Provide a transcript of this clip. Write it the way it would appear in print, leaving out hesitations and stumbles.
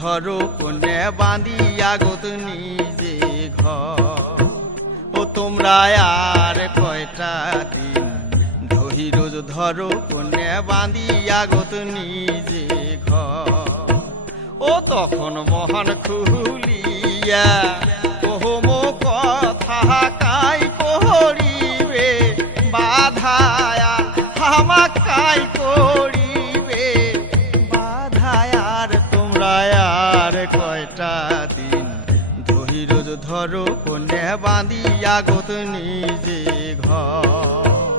ধরো কোনে বাঁধিয়া গোত নিজে ঘর। ও তোমরা আর কয়টা দিন রোজ ধরো কোনে বাঁধিয়া গোত নিজে ঘর। ও তখন মহান খুলিয়া কহম কথা কাই করিবে বাধায়া হামা কাই করিবে বাধায়ার। তোমরা আর কয়টা দিন রোজ ধরো কোনে বাঁধিয়া গোত নিজে ঘর।